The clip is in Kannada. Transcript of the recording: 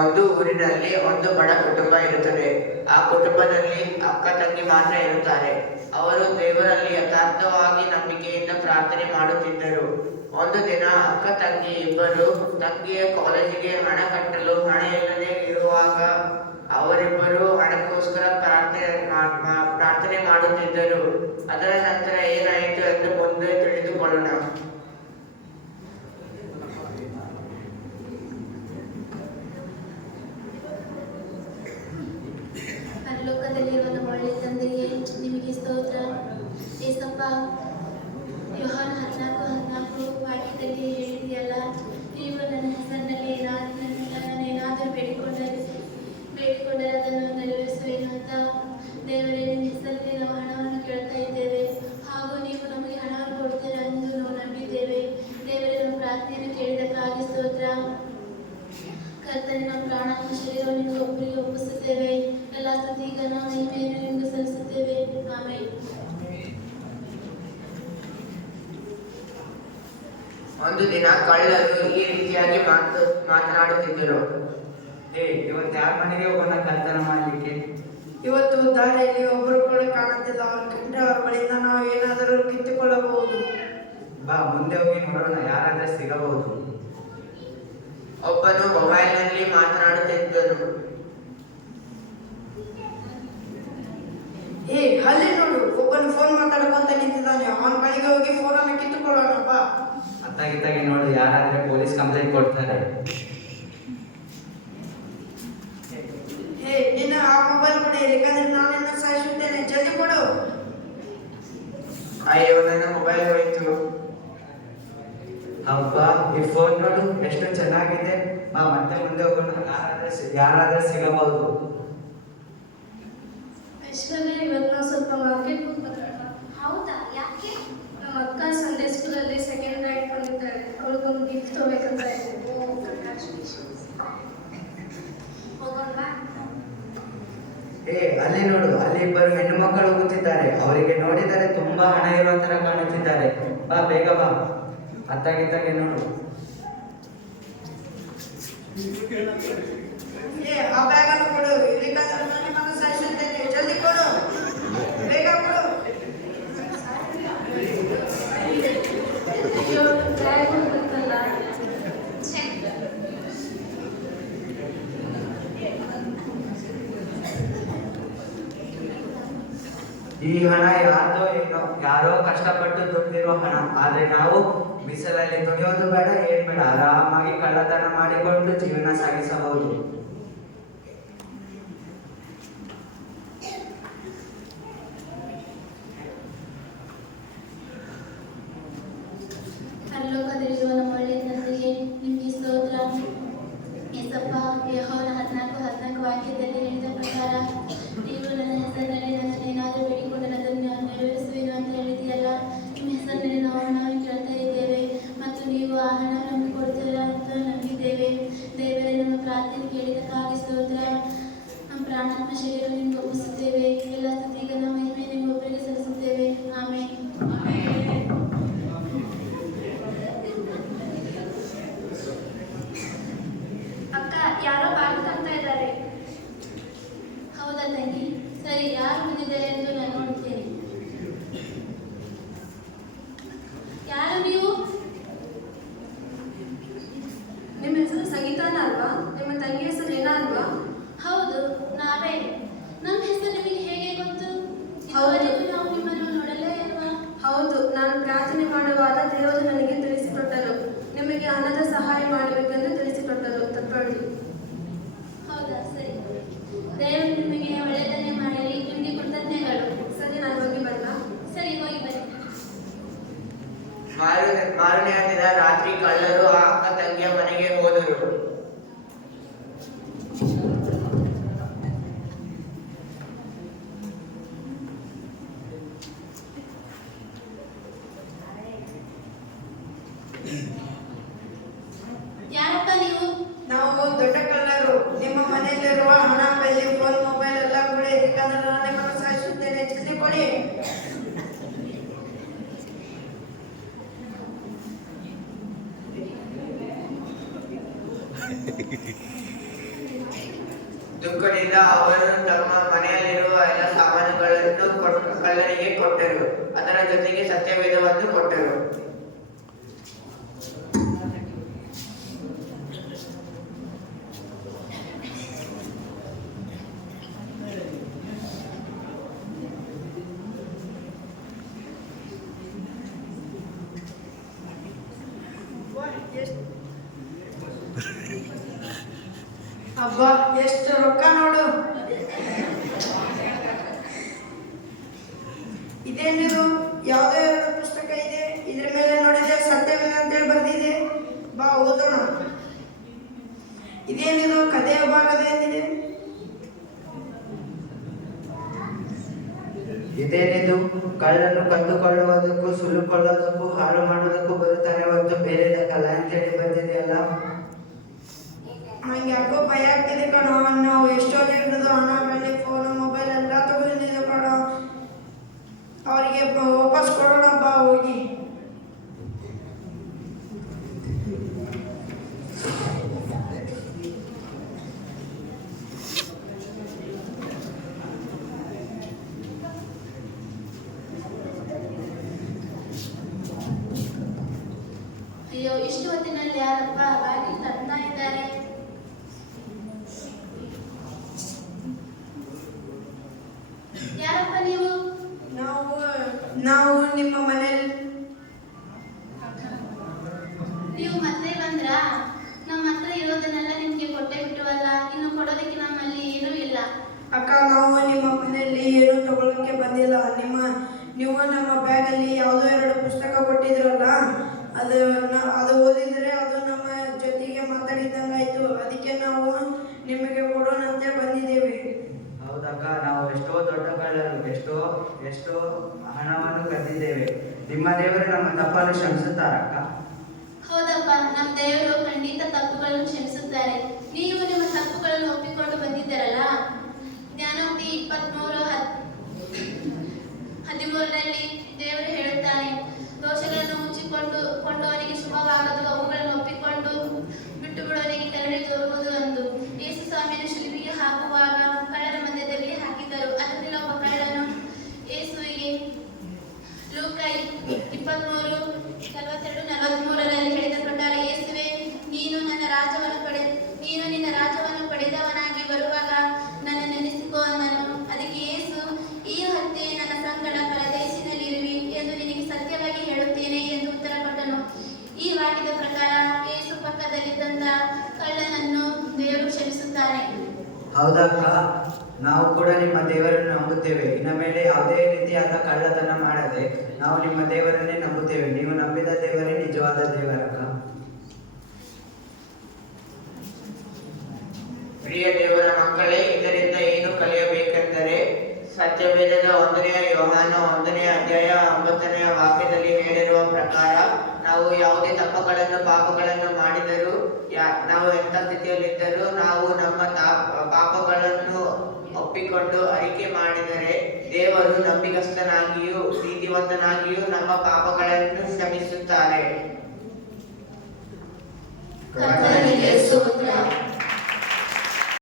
ಒಂದು ಊರಿನಲ್ಲಿ ಒಂದು ಬಡ ಕುಟುಂಬ ಇರುತ್ತದೆ. ಆ ಕುಟುಂಬದಲ್ಲಿ ಅಕ್ಕ ತಂಗಿ ಮಾತ್ರ ಇರುತ್ತಾರೆ. ಅವರು ದೇವರಲ್ಲಿ ಯಥಾರ್ಥವಾಗಿ ನಂಬಿಕೆಯಿಂದ ಪ್ರಾರ್ಥನೆ ಮಾಡುತ್ತಿದ್ದರು. ಒಂದು ದಿನ ಅಕ್ಕ ತಂಗಿ ಇಬ್ಬರು ತಂಗಿಯ ಕಾಲೇಜಿಗೆ ಹಣ ಕಟ್ಟಲು ಹಣ ಇಲ್ಲದೆ ಇರುವಾಗ ಅವರಿಬ್ಬರು ಹಣಕ್ಕೋಸ್ಕರ ಪ್ರಾರ್ಥನೆ ಮಾಡುತ್ತಿದ್ದರು. ಅದರ ನಂತರ ಏನಾಯಿತು ಎಂದು ಮುಂದೆ ತಿಳಿದುಕೊಳ್ಳೋಣ. ಪರಲೋಕದಲ್ಲಿರುವ ನಮ್ಮ ಒಳ್ಳೆಯ ತಂದೆಯೇ, ನಿಮಗೆ ಸ್ತೋತ್ರ. ಏಸಪ್ಪ, ಯೋಹಾನ 14:14 ವಾಕ್ಯದಲ್ಲಿ ಹೇಳಿದೆಯಲ್ಲ, ನೀವು ನನ್ನ ಹೆಸರಿನಲ್ಲಿ ಏನಾದರೂ ಬೇಡಿಕೊಂಡರೆ ಅದನ್ನು ನೆರವೇರಿಸುವೇನು ಅಂತ. ದೇವರೇ, ನಿಮ್ಮ ಹೆಸರಲ್ಲಿ ನಾವು ಹಣವನ್ನು ಕೇಳ್ತಾ ಇದ್ದೇವೆ, ಹಾಗೂ ನೀವು ನಮಗೆ ಹಣವನ್ನು ಕೊಡ್ತೀರಾ ಎಂದು ನಾವು ನಂಬಿದ್ದೇವೆ. ದೇವರೇ, ನಮ್ಮ ಪ್ರಾರ್ಥನೆಯನ್ನು ಕೇಳಿದಕ್ಕಾಗಿ ಸ್ತೋತ್ರ. ಕರ್ತನೆ, ನಮ್ಮ ಪ್ರಾಣಾತ್ಮ ಶರೀರವನ್ನು ಒಬ್ಬರಿಗೆ ಒಪ್ಪಿಸುತ್ತೇವೆ. ಎಲ್ಲ ಸ್ತುತಿಗ ನಾವು ಮಹಿಮೆಯನ್ನು ನಿಮಗೆ ಸಲ್ಲಿಸುತ್ತೇವೆ. ಆಮೆನ್. ಒಂದು ದಿನ ಕಳ್ಳರು ಈ ರೀತಿಯಾಗಿ ಮಾತನಾಡುತ್ತಿದ್ದರು. ಇವತ್ತು ಯಾರ ಮನೆಗೆ ಹೋಗೋಣ ಕಳ್ತನ ಮಾಡಲಿಕ್ಕೆ? ಇವತ್ತು ದಾರಿಯಲ್ಲಿ ಒಬ್ಬರು ಕೂಡ ಕಾಣುತ್ತಿಲ್ಲ. ಅವರು ಕಂಡ್ರೆ ಅವರ ಬಳಿಯಿಂದ ನಾವು ಏನಾದರೂ ಕಿತ್ತುಕೊಳ್ಳಬಹುದು. ಬಾ, ಮುಂದೆ ಹೋಗಿ ನೋಡೋಣ, ಯಾರಾದ್ರೆ ಸಿಗಬಹುದು. ಒಬ್ಬನು ಮೊಬೈಲ್ನಲ್ಲಿ ಮಾತನಾಡುತ್ತಿದ್ದನು. ಅಲ್ಲಿ ನೋಡು, ಒಬ್ಬನು ಫೋನ್ ಮಾತಾಡ್ಕೊಂತ ನಿಂತಿದ್ದಾನೆ. ಅವನ ಬಳಿಗೆ ಹೋಗಿ ಫೋನನ್ನು ಕಿತ್ತುಕೊಳ್ಳೋಣ ಬಾ. ಅತ್ತಾಗಿತ್ತಾಗಿ ನೋಡು, ಯಾರಾದ್ರೆ ಪೊಲೀಸ್ ಕಂಪ್ಲೇಂಟ್ ಕೊಡ್ತಾರೆ. ನಿನ್ನ ಆ ಮೊಬೈಲ್ ಕೊಡಿ, ಯಾಕಂದ್ರೆ ನಾನು ನಿನ್ನ ಸಾಯಿಸುತ್ತೇನೆ. ಜಲ್ದಿ ಕೊಡು. ಅಯ್ಯೋ, ನನ್ನ ಮೊಬೈಲ್ ಹೋಯಿತು. ಹಬ್ಬಾ, ಈ ಫೋನ್ ನೋಡು ಎಷ್ಟು ಚೆನ್ನಾಗಿದೆ. ಬಾ, ಮತ್ತೆ ಮುಂದೆ ಹೋಗೋಣ, ಯಾರಾದ್ರೆ ಸಿಗಬಹುದು. ಐಶ್ವರ್ಯ, ಇವತ್ತು ನಾವು ಸ್ವಲ್ಪ ಮಾರ್ಕೆಟ್ ಹೋಗಿ ಮಾತಾಡೋಣ. ಹೌದಾ? ಯಾಕೆ? ನಮ್ಮ ಅಕ್ಕ ಸಂಡೇ ಸ್ಕೂಲಲ್ಲಿ ಸೆಕೆಂಡ್ ರ್ಯಾಂಕ್ ಬಂದಿದ್ದಾಳೆ. ಅವಳಿಗೊಂದು ಗಿಫ್ಟ್ ತಗೋಬೇಕಂತ ಇದೆ. ಹೋಗೋಣವಾ? ಅಲ್ಲಿ ನೋಡು, ಅಲ್ಲಿ ಇಬ್ಬರು ಹೆಣ್ಣು ಮಕ್ಕಳು ಹೋಗುತ್ತಿದ್ದಾರೆ. ಅವರಿಗೆ ನೋಡಿದರೆ ತುಂಬಾ ಹಣ ಇರುವ ತರ ಕಾಣುತ್ತಿದ್ದಾರೆ. ಬಾ, ಬೇಗ ಬಾ. ಅತ್ತಾಗಿತ್ತಾಗೆ ನೋಡು. ಆ ಬ್ಯಾಗನ್ನು ಕೊಡು, ಯಾಕಂದ್ರೆ ನಾನು ನಿಮ್ಮನ್ನು ಸಾಯಿಸುತ್ತೇನೆ. ಜಲ್ದಿ ಕೊಡು, ಬೇಗ ಕೊಡು. ಅಯ್ಯೋ, ಬ್ಯಾಗ್ ಹೋಗುತ್ತಲ್ಲ. ಈ ಹಣ ಯಾರ್ದೋ ಏನೋ, ಯಾರೋ ಕಷ್ಟಪಟ್ಟು ದುಡ್ಡಿರೋ ಹಣ. ಆದ್ರೆ ನಾವು ಬಿಸಿಲಲ್ಲಿ ದುಡಿಯೋದು ಬೇಡ, ಏನ್ ಬೇಡ, ಆರಾಮಾಗಿ ಕಳ್ಳತನ ಮಾಡಿಕೊಂಡು ಜೀವನ ಸಾಗಿಸಬಹುದು. ಪರಲೋಕದಲ್ಲಿರುವ ನಮ್ಮ ಒಳ್ಳೆಯ ತಂದೆಯೇ, ನಿಮಗೆ ಸ್ತೋತ್ರ. ಏಸಪ್ಪ, ಯೋಹಾನ 14:14 ವಾಕ್ಯದಲ್ಲಿ ಹೇಳಿದ ಪ್ರಕಾರ, ನೀವು ನನ್ನ ಹೆಸರಿನಲ್ಲಿ ನನ್ನನ್ನು ಏನಾದರೂ ಬೇಡಿಕೊಂಡರೆ ಅದನ್ನು ನೆರವೇರಿಸುವೇನು ಅಂತ ಹೇಳಿದೆಯಲ್ಲ. ನಿಮ್ಮ ಹೆಸರಿನಲ್ಲಿ ನಾವು ಹಣವನ್ನು ಕೇಳ್ತಾ ಇದ್ದೇವೆ, ಮತ್ತು ನೀವು ಆ ಹಣ ನಮಗೆ ಕೊಡ್ತೀರಾ ಅಂತ ನಂಬಿದ್ದೇವೆ. ದೇವರೇ, ನಮ್ಮ ಪ್ರಾರ್ಥನೆ ಕೇಳಿದಕ್ಕಾಗಿ ಸ್ತೋತ್ರ. ನಮ್ಮ ಪ್ರಾಣಾತ್ಮ ಶರೀರ ನಿಮಗೆ ಒಪ್ಪಿಸುತ್ತೇವೆ. ಎಲ್ಲ ಸ್ತುತಿಗ ನಾವು ಮಹಿಮೆ ನಿಮಗೊಬ್ಬರಿಗೆ ಸಲ್ಲಿಸುತ್ತೇವೆ. ಆಮೆನ್. ಅಕ್ಕ, ಯಾರೋ ಬಾಗಿಲು ತಗ್ತಾ ಇದ್ದಾರೆ. ಹೌದಾ ತಂಗಿ? ಸರಿ, ಯಾರು ಬಂದಿದ್ದಾರೆ ಎಂದು ನಾನು ನೋಡ್ತೇನೆ. ಯಾರು ನೀವು? ನಿಮ್ಮ ಹೆಸರು ಸಂಗೀತಾನ ಅಲ್ವಾ? ನಿಮ್ಮ ತಂಗಿ ಹೆಸರು ಏನಾ ಅಲ್ವಾ? ಹೌದು, ನಾವೇ. ನಮ್ಮ ಹೆಸರು ನಿಮಗೆ ಹೇಗೆ ಗೊತ್ತು? ಹೌದು. ಇದುವರೆಗೂ ನಾವು ನಿಮ್ಮನ್ನು ನೋಡಲೇ ಇಲ್ವಾ? ಹೌದು, ನಾನು ಪ್ರಾರ್ಥನೆ ಮಾಡುವಾಗ ದೇವರು ನನಗೆ ತಿಳಿಸಿಕೊಟ್ಟರು. ನಿಮಗೆ ಹಣದ ಸಹಾಯ ಮಾಡಬೇಕೆಂದು ತಿಳಿಸಿಕೊಟ್ಟರು. ತಪ್ಪಡಿ. ಹೌದಾ? ಸರಿ. ದೇವರು ನಿಮಗೆ ಒಳ್ಳೆಯದನ್ನೇ ಮಾಡಲಿ. ನಿಮಗೆ ಕೃತಜ್ಞೆಗಳು. ಸರಿ, ನಾನು ಹೋಗಿ ಬರಲಾ? ಸರಿ, ಹೋಗಿ ಬನ್ನಿ. ಮಾರನೆಯ ದಿನ ರಾತ್ರಿ ಕಳ್ಳರು ಆ ಅಕ್ಕ ತಂಗಿಯ ಮನೆಗೆ ಹೋದರು. ಯಾರಪ್ಪ ನೀವು? ನಾವು ದೊಡ್ಡ ಕಳ್ಳರು. ನಿಮ್ಮ ಮನೆಯಲ್ಲಿರುವ ಹಣ, ಬೆಳ್ಳಿ, ಫೋನ್, ಮೊಬೈಲ್ ಎಲ್ಲ ಕೊಡಿ, ಯಾಕಂದ್ರೆ ನಾನು ನಿಮ್ಮನ್ನು ಸಾಯಿಸುತ್ತೇನೆ. ಜಲ್ದಿ ಕೊಡಿ. ದುಃಖದಿಂದ ಅವರು ತಮ್ಮ ಮನೆಯಲ್ಲಿರುವ ಎಲ್ಲ ಸಾಮಾನುಗಳನ್ನು ಕಳ್ಳರಿಗೆ ಕೊಟ್ಟರು, ಅದರ ಜೊತೆಗೆ ಸತ್ಯವೇದವನ್ನು ಕೊಟ್ಟರು. ಅಬ್ಬಾ ಎಷ್ಟು ರೊಕ್ಕ ನೋಡು. ಇದೇನಿದು? ಯಾವುದೋ ಎರಡು ಪುಸ್ತಕ ಇದೆ, ಇದ್ರ ಮೇಲೆ ನೋಡಿದೆ ಸತ್ಯವೇದ ಅಂತೇಳಿ ಬರ್ದಿದೆ. ಬಾ ಓದೋಣ. ಇದೇನಿದು? ಕಥೆಯ ಭಾಗದೇನಿದೆ? ಇದೇನಿದು? ಕಳ್ಳನ್ನು ಕದ್ದುಕೊಳ್ಳುವುದಕ್ಕೂ ಸುಲುಕೊಳ್ಳೋದಕ್ಕೂ ಹಾಳು ಮಾಡೋದಕ್ಕೂ ಬರುತ್ತಾನೆ ಹೊರತು ಬೇರೆದಕ್ಕಲ್ಲ ಅಂತೇಳಿ ಬಂದಿದೆಯಲ್ಲ. ನಂಗೆ ಯಾಕೋ ಭಯ ಆಗ್ತಿದೆ ಕಣೋ. ನಾವು ಎಷ್ಟೋ ಜನರದು ಹಣ, ಬೆಳ್ಳಿ, ಫೋನು, ಮೊಬೈಲ್ ಎಲ್ಲ ತಗೊಂಡಿದ್ದೀವಿ ಕಣೋ. ಅವರಿಗೆ ವಾಪಸ್ ಕೊಡೋಣ ಬಾ ಹೋಗಿ. ಅಯ್ಯೋ, ಇಷ್ಟು ಹೊತ್ತಿನಲ್ಲಿ ಯಾರಪ್ಪ ಬಾಗಿಲು ತಟ್ತಾ ಇದ್ದಾರೆ? ಯಾರಪ್ಪ ನೀವು? ನಾವು ನಿಮ್ಮ ಮನೆಯಲ್ಲಿ. ನೀವು ಮತ್ತೆ ಬಂದ್ರಾ? ನಮ್ಮ ಹತ್ರ ಇರೋದನ್ನೆಲ್ಲ ನಿಮ್ಗೆ ಕೊಟ್ಟೆ ಬಿಟ್ಟವಲ್ಲ, ಇನ್ನು ಕೊಡೋದಕ್ಕೆ ನಮ್ಮಲ್ಲಿ ಏನೂ ಇಲ್ಲ. ಅಕ್ಕ, ನಾವು ನಿಮ್ಮ ಮನೆಯಲ್ಲಿ ಏನು ತಗೊಳ್ಳೋಕೆ ಬಂದಿಲ್ಲ. ನೀವು ನಮ್ಮ ಬ್ಯಾಗಲ್ಲಿ ಯಾವುದೋ ಎರಡು ಪುಸ್ತಕ ಕೊಟ್ಟಿದ್ರಲ್ಲ, ಅದು ಓದಿದ್ರೆ ಅದು ನಮ್ಮ ಜೊತೆಗೆ ಮಾತಾಡಿದಂಗಾಯ್ತು. ಅದಕ್ಕೆ ನಾವು ನಿಮಗೆ ಕೊಡೋಣಂತೆ ಬಂದಿದ್ದೇವೆ. ಹೌದಕ್ಕ, ನಾವು ಎಷ್ಟೋ ದೊಡ್ಡ ಕಳ್ಳರು, ಎಷ್ಟೋ ಹಣವನ್ನು ಕದ್ದಿದ್ದೇವೆ. ನಿಮ್ಮ ದೇವರು ನಮ್ಮ ತಪ್ಪನ್ನು ಕ್ಷಮಿಸುತ್ತಾರಕ್ಕ? ಹೌದಪ್ಪ, ನಮ್ಮ ದೇವರು ಖಂಡಿತ ತಪ್ಪುಗಳನ್ನು ಕ್ಷಮಿಸುತ್ತಾರೆ. ನೀವು ನಿಮ್ಮ ತಪ್ಪುಗಳನ್ನು ಒಪ್ಪಿಕೊಂಡು ಬಂದಿದ್ದೀರಲ್ಲ. ಜ್ಞಾನೋಕ್ತಿ 23:13ರಲ್ಲಿ ದೇವರು ಹೇಳುತ್ತಾನೆ, ದೋಷಗಳನ್ನು ಮುಚ್ಚಿಕೊಂಡವನಿಗೆ ಶುಭವಾಗದು, ಅವುಗಳನ್ನು ಒಪ್ಪಿಕೊಂಡು ಬಿಟ್ಟು ಬಿಡೋನಿಗೆ ಕರುಣೆ ತೋರುವುದು ಅಂದು. ಯೇಸು ಸ್ವಾಮಿಯನ್ನು ಶಿಲುಬೆಗೆ ಹಾಕುವಾಗ ಕಳ್ಳರ ಮಧ್ಯದಲ್ಲಿ ಹಾಕಿದರು. ಅದರಲ್ಲಿ ಒಬ್ಬ ಕಳ್ಳನು ಯೇಸುವಿಗೆ ಲೂಕ 23:42-43ರಲ್ಲಿ ಹೇಳಿದ ಪ್ರಕಾರ, ಯೇಸುವೆ, ನೀನು ನಿನ್ನ ರಾಜ್ಯವನ್ನು ಪಡೆದವನಾಗಿ ಬರುವಾಗ ನನ್ನ ನೆನೆಸಿಕೋ ಅಂದನು. ಅದಕ್ಕೆ ಯೇಸು, ಈ ಹತ್ಯೆ ನನ್ನ ಸಂಗಡ ಪರದೇಶಿನಲ್ಲಿರುವಿ ಎಂದು ನಿನಗೆ ಸತ್ಯವಾಗಿ ಹೇಳುತ್ತೇನೆ ಎಂದು ಉತ್ತರ ಕೊಟ್ಟನು. ಈ ವಾಕ್ಯದ ಪ್ರಕಾರ ಯೇಸು ಪಕ್ಕದಲ್ಲಿದ್ದಂಥ ಕಳ್ಳನನ್ನು ದೇವರು ಕ್ಷಮಿಸುತ್ತಾನೆ. ಹೌದಕ್ಕ, ನಾವು ಕೂಡ ನಿಮ್ಮ ದೇವರನ್ನು ನಂಬುತ್ತೇವೆ. ಇನ್ನ ಮೇಲೆ ಯಾವುದೇ ರೀತಿಯಾದ ಕಳ್ಳತನ ಮಾಡದೆ ನಾವು ನಿಮ್ಮ ದೇವರನ್ನೇ ನಂಬುತ್ತೇವೆ. ನೀವು ನಂಬಿದ ದೇವರೇ ನಿಜವಾದ ದೇವರಕ್ಕ. ಪ್ರಿಯ ದೇವರ ಮಕ್ಕಳೇ, ಇದರಿಂದ ಏನು ಕಲಿಯಬೇಕೆಂದರೆ, ಸತ್ಯವೇದದ 1ನೇ ಯೋಹಾನ 1ನೇ ಅಧ್ಯಾಯ 9ನೇ ವಾಕ್ಯದಲ್ಲಿ ಹೇಳಿರುವ ಪ್ರಕಾರ ನಾವು ಯಾವುದೇ ಪಾಪಗಳನ್ನು ಮಾಡಿದರೂ, ನಾವು ಎಂಥ ಸ್ಥಿತಿಯಲ್ಲಿದ್ದರೂ ನಾವು ನಮ್ಮ ಪಾಪಗಳನ್ನು ಒಪ್ಪಿಕೊಂಡು ಅರಿಕೆ ಮಾಡಿದರೆ ದೇವರು ನಂಬಿಗಸ್ತನಾಗಿಯೂ ನೀತಿವಂತನಾಗಿಯೂ ನಮ್ಮ ಪಾಪಗಳನ್ನು ಕ್ಷಮಿಸುತ್ತಾರೆ. ಕರ್ತನಿಗೆ ಸ್ತೋತ್ರ.